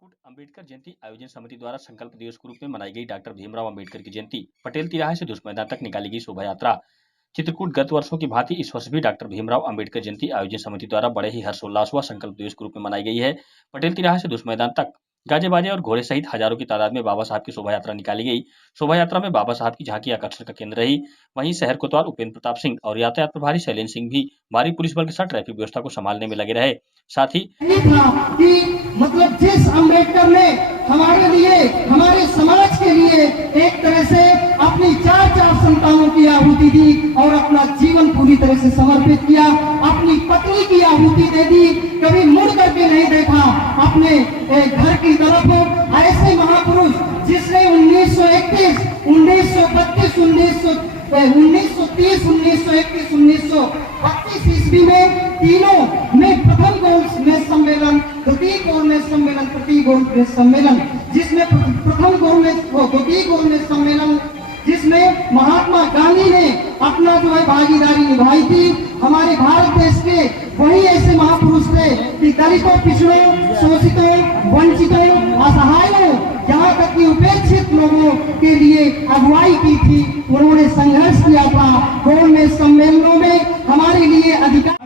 चित्रकूट अम्बेडकर जयंती आयोजन समिति द्वारा संकल्प दिवस के रूप में मनाई गई डॉक्टर भीमराव अम्बेडकर की जयंती पटेल तिराहे से धुस मैदान तक निकाली गई शोभा यात्रा। चित्रकूट गत वर्षों की भांति इस वर्ष भी डॉक्टर भीमराव अम्बेडकर जयंती आयोजन समिति द्वारा बड़े ही हर्षोल्लास व संकल्प दिवस के रूप में मनाई गई है। पटेल तिराहे से धुस मैदान तक गाजे बाजे और घोड़े सहित हजारों की तादाद में बाबा साहब की शोभा यात्रा निकाली गई। शोभा यात्रा में बाबा साहब की झांकी आकर्षण का केंद्र रही। वहीं शहर कोतवाल उपेंद्र प्रताप सिंह और यातायात प्रभारी शैलेंद्र सिंह भी भारी पुलिस बल के साथ ट्रैफिक व्यवस्था को संभालने में लगे रहे। साथ ही मतलब जिस अम्बेडकर ने हमारे लिए, हमारे समाज के लिए एक तरह से अपनी चार संतानों की आहुति दी और अपना जीवन पूरी तरह से समर्पित किया, अपनी पत्नी की आहुति दे दी, कभी मुड़ करके नहीं देखा अपने घर की तरफ। ऐसे महापुरुष जिसने 1931, 1932, 1930, 1931, 1932 ईस्वी में तीनों में प्रथम गौड़ में सम्मेलन, द्वितीय गौड़ में सम्मेलन, तृतीय गौड़ में सम्मेलन, जिसमें प्रथम गौड़ में द्वितीय गौड़ में सम्मेलन जिसमें महात्मा गांधी ने अपना जो है भागीदारी निभाई थी। हमारे भारत देश के वही ऐसे महापुरुष थे कि दलितों, पिछड़ों, शोषितों, वंचितों, असहायों, यहाँ तक कि उपेक्षित लोगों के लिए अगुवाई की थी। उन्होंने संघर्ष किया था। गौड़ में सम्मेलनों में हमारे लिए अधिकार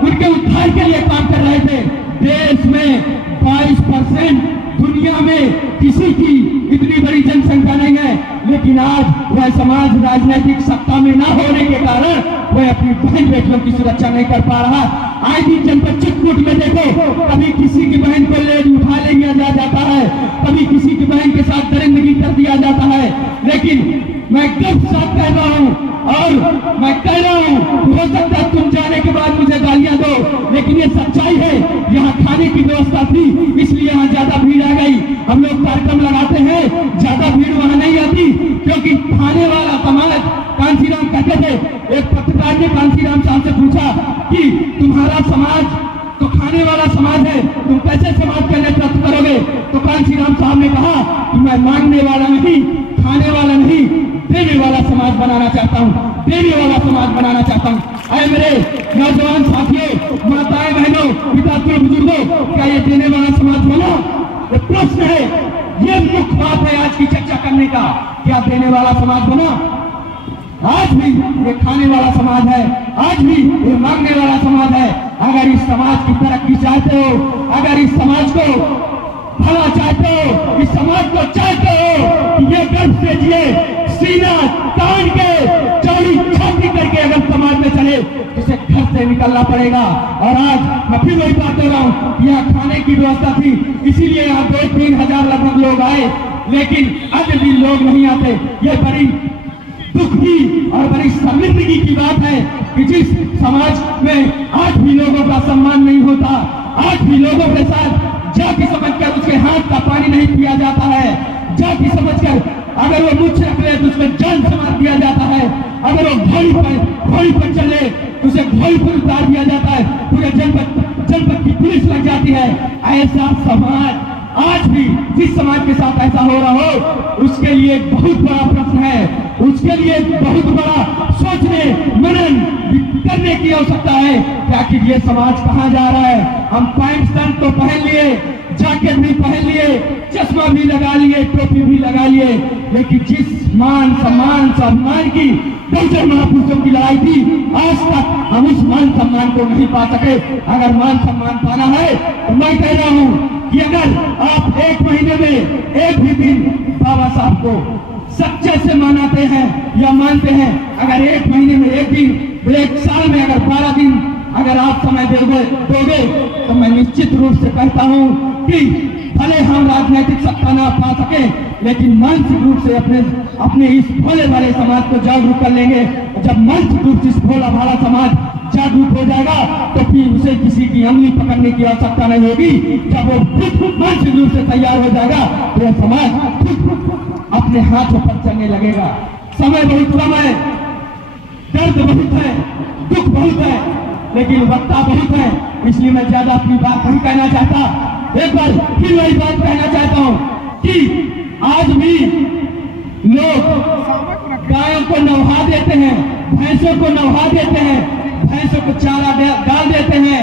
उनके उद्धार के लिए काम कर रहे थे। देश में 22% दुनिया में किसी की इतनी बड़ी जनसंख्या नहीं है, लेकिन आज वह समाज राजनीतिक सत्ता में न होने के कारण वह अपनी बहन बेटियों की सुरक्षा नहीं कर पा रहा। आज भी जनपद चित्रकूट में देखो, कभी किसी की बहन को ले उठा ले लिया जाता है, कभी किसी की बहन के साथ दरिंदगी कर दिया जाता है। लेकिन मैं गर्व से कह रहा हूँ और मैं कह रहा हूँ, हो सकता है तुम जाने के बाद मुझे गालियां दो, लेकिन ये सच्चाई है। यहाँ खाने की व्यवस्था थी, इसलिए यहाँ ज्यादा भीड़ आ गई। हम लोग कार्यक्रम लगाते हैं, ज्यादा भीड़ वहाँ नहीं आती, क्योंकि खाने वाला समाज, कांसीराम कहते थे, एक पत्रकार ने कांसीराम साहब से पूछा कि तुम्हारा समाज तो खाने वाला समाज है, तुम कैसे समाज का नेतृत्व करोगे? तो कांसीराम साहब ने कहा कि मैं मांगने वाला नहीं, खाने वाला नहीं, देने वाला समाज बनाना चाहता हूँ, देने वाला समाज बनाना चाहता हूँ। अरे मेरे नौजवान साथियों, माताएं, बहनों, पिता, बुजुर्गों, क्या ये देने वाला समाज बना? ये प्रश्न है, ये मुख्य बात है आज की चर्चा करने का। क्या देने वाला समाज बना? आज भी ये खाने वाला समाज है, आज भी ये मांगने वाला समाज है। अगर इस समाज की तरक्की चाहते हो, अगर इस समाज को भला चाहते हो, इस समाज को चाहते हो कि ये गर्व से जिए, सीना तान के, चौड़ी छाती करके अगर समाज में चले, इसे घर से निकलना पड़ेगा। और आज मैं फिर वही बात कर रहा हूँ, यहाँ खाने की व्यवस्था थी, इसीलिए यहाँ 2-3 हजार लगभग लोग आए, लेकिन अन्य भी लोग नहीं आते। ये बड़ी दुख की और बड़ी शर्मिंदगी की बात है कि जिस समाज में आज भी लोगों का सम्मान नहीं होता, आज भी लोगों के साथ जाति समझकर उसके हाथ का पानी नहीं पिया जाता है, जाति समझकर अगर वो मुझ रख ले तो उसमें जान से मार दिया जाता है, अगर वो घोड़ी पर चले तो उसे घोड़ी पर उतार दिया जाता है, पूरे जनपद की पुलिस लग जाती है। ऐसा समाज आज भी जिस समाज के साथ ऐसा हो रहा हो, उसके लिए बहुत बड़ा प्रश्न है, उसके लिए बहुत बड़ा सोचने मनन करने की आवश्यकता है कि आखिर ये समाज कहाँ जा रहा है। हम पैंट शर्ट तो पहन लिए, जैकेट भी पहन लिए, चश्मा भी लगा लिए, टोपी भी लगा लिए, लेकिन जिस मान सम्मान सम्मान की बहुजन महापुरुषों की लड़ाई थी, आज तक हम उस मान सम्मान को नहीं पा सके। अगर मान सम्मान पाना है तो मैं कह रहा हूँ कि अगर आप एक महीने में एक भी दिन बाबा साहब को सच्चे से मनाते हैं या मानते हैं, अगर एक महीने में एक दिन, एक साल में अगर 12 दिन अगर आप समय दोगे तो मैं निश्चित रूप से कहता हूं कि भले हम राजनीतिक सत्ता ना पा सके, लेकिन मानसिक रूप से अपने इस भोले भाले समाज को जागरूक कर लेंगे। जब मानसिक रूप से इस भोला भाला समाज जागरूक हो जाएगा तो फिर उसे किसी की अंगली पकड़ने की आवश्यकता नहीं होगी। जब वो खुद मानसिक रूप से तैयार हो जाएगा तो यह समाज खुद अपने हाथों पर चलने लगेगा। समय बहुत कम है, दर्द बहुत है, दुख बहुत है, लेकिन वक्ता बहुत है, इसलिए मैं ज्यादा अपनी बात नहीं कहना चाहता। एक बार फिर वही बात कहना चाहता हूँ कि आज भी लोग गायों को नवहा देते हैं, भैंसों को नवहा देते हैं, भैंसों को चारा डाल देते हैं,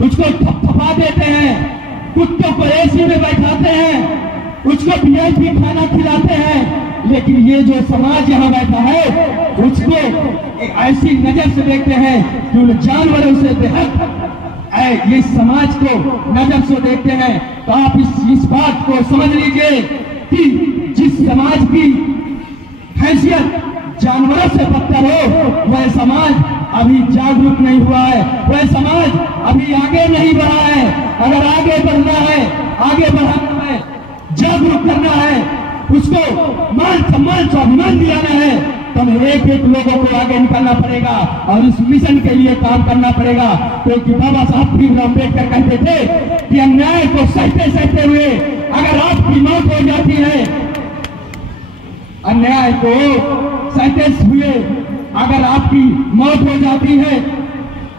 उसको थपथपा देते हैं, कुत्तों को एसी में बैठाते हैं, उसको वीआईपी खाना खिलाते हैं। लेकिन ये जो समाज यहाँ बैठा है उसको एक ऐसी नजर से देखते हैं कि उन जानवरों से बेहद ये समाज को नजर से देखते हैं। तो आप इस बात को समझ लीजिए कि जिस समाज की हैसियत जानवरों से बदतर हो वह समाज अभी जागरूक नहीं हुआ है, वह समाज अभी आगे नहीं बढ़ा है। अगर आगे बढ़ना है, आगे बढ़ाना है, जागरूक करना है, उसको मान सम्मान स्वाभिमान दिलाना है, तो हमें एक एक लोगों को आगे निकलना पड़ेगा और इस मिशन के लिए काम करना पड़ेगा। क्योंकि बाबा साहब भीमराव अम्बेडकर कहते थे कि अन्याय को सहते सहते हुए अगर आपकी मौत हो जाती है, अन्याय को सहते हुए अगर आपकी मौत हो जाती है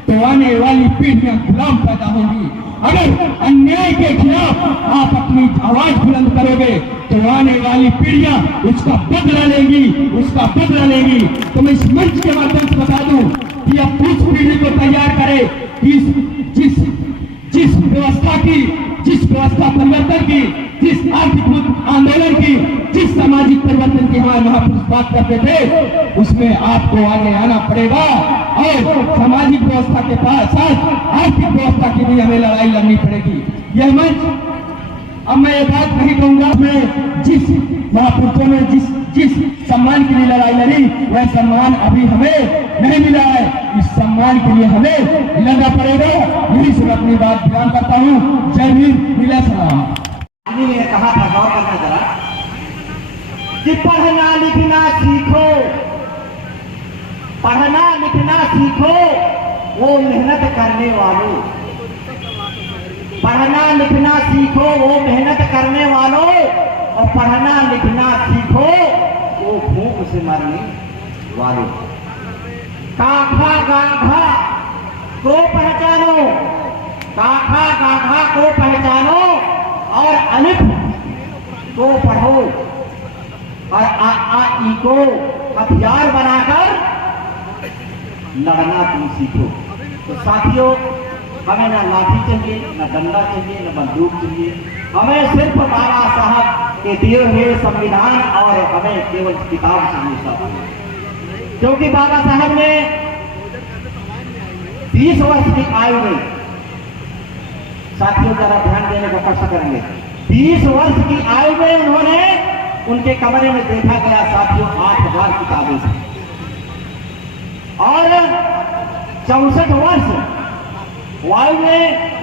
तो आने वाली पीढ़ियां गुलाम पैदा होंगी। अगर अन्याय के खिलाफ आप अपनी आवाज बुलंद करोगे तो आने वाली पीढ़ियां उसका बदला लेंगी, उसका बदला लेंगी। तो मैं इस मंच के माध्यम से बता दूं कि अब उस पीढ़ी को तैयार करे कि जिस व्यवस्था परिवर्तन की, जिस आर्थिक आंदोलन की, जिस सामाजिक परिवर्तन की हमारे महापुरुष बात करते थे, उसमें आपको आगे आना पड़ेगा और सामाजिक व्यवस्था के साथ आर्थिक व्यवस्था की भी हमें लड़ाई लड़नी पड़ेगी। यह मंच, अब मैं ये बात नहीं कहूंगा, मैं जिस महापुरुषों ने जिस सम्मान के लिए लड़ाई लड़ी वह सम्मान अभी हमें नहीं मिला है। इस सम्मान के लिए हमें लड़ना पड़ेगा। यही से मैं अपनी बात बयान करता हूँ। जय हिंद, मिला सलाम। ने कहा था, गौर करना जरा, कि पढ़ना लिखना सीखो, पढ़ना लिखना सीखो वो मेहनत करने वालों, पढ़ना लिखना सीखो वो मेहनत करने वालों, और पढ़ना लिखना सीखो वो भूख से मरने वालों। काखा गाघा को पहचानो, काखा गाघा को पहचानो और अलिफ को पढ़ो और आ ई को हथियार बनाकर लड़ना तुम सीखो। तो साथियों, हमें ना लाठी चाहिए, ना डंडा चाहिए, ना बंदूक चाहिए, हमें सिर्फ बाबा साहब के दिए हुए संविधान और हमें केवल किताब चाहिए साथियों। क्योंकि बाबा साहब ने 30 वर्ष की आयु में, साथियों जरा ध्यान देने का कष्ट करेंगे, 30 वर्ष की आयु में उन्होंने, उनके कमरे में देखा गया साथियों 8000 किताबें थी और 64 वर्ष वायु में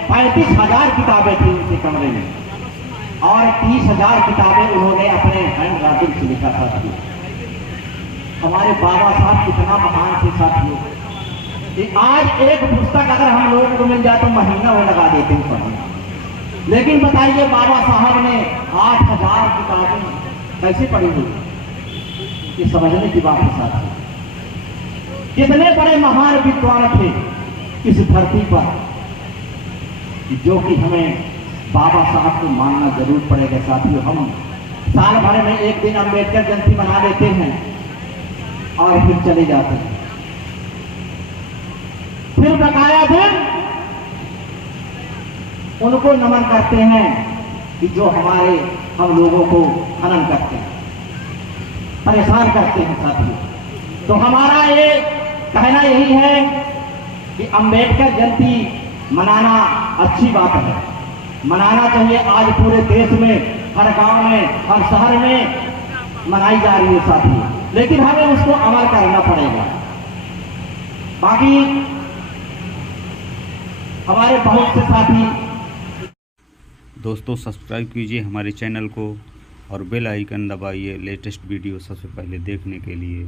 35,000 किताबें थी उनके कमरे में और 30,000 किताबें उन्होंने अपने हैंड राइटिंग से लिखा था। हमारे बाबा साहब कितना महान थे साथियों कि आज एक पुस्तक अगर हम लोगों को मिल जाए तो महीना वो लगा देते हैं पढ़ने। लेकिन बताइए बाबा साहब ने 8000 किताबें कैसे पढ़ी हुई, ये समझने की बात है साथियों। कितने बड़े महान विद्वान थे इस धरती पर, जो कि हमें बाबा साहब को मानना जरूर पड़ेगा साथियों। हम साल भर में एक दिन अम्बेडकर जयंती मना लेते हैं और फिर चले जाते हैं, फिर बकाया दिन उनको नमन करते हैं कि जो हम लोगों को हनन करते हैं, परेशान करते हैं साथियों। तो हमारा ये कहना यही है कि अम्बेडकर जयंती मनाना अच्छी बात है, मनाना चाहिए। आज पूरे देश में, हर गांव में, हर शहर में मनाई जा रही है साथियों, लेकिन हमें उसको अमल करना पड़ेगा। बाकी हमारे बहुत से साथी, दोस्तों सब्सक्राइब कीजिए हमारे चैनल को और बेल आइकन दबाइए लेटेस्ट वीडियो सबसे पहले देखने के लिए।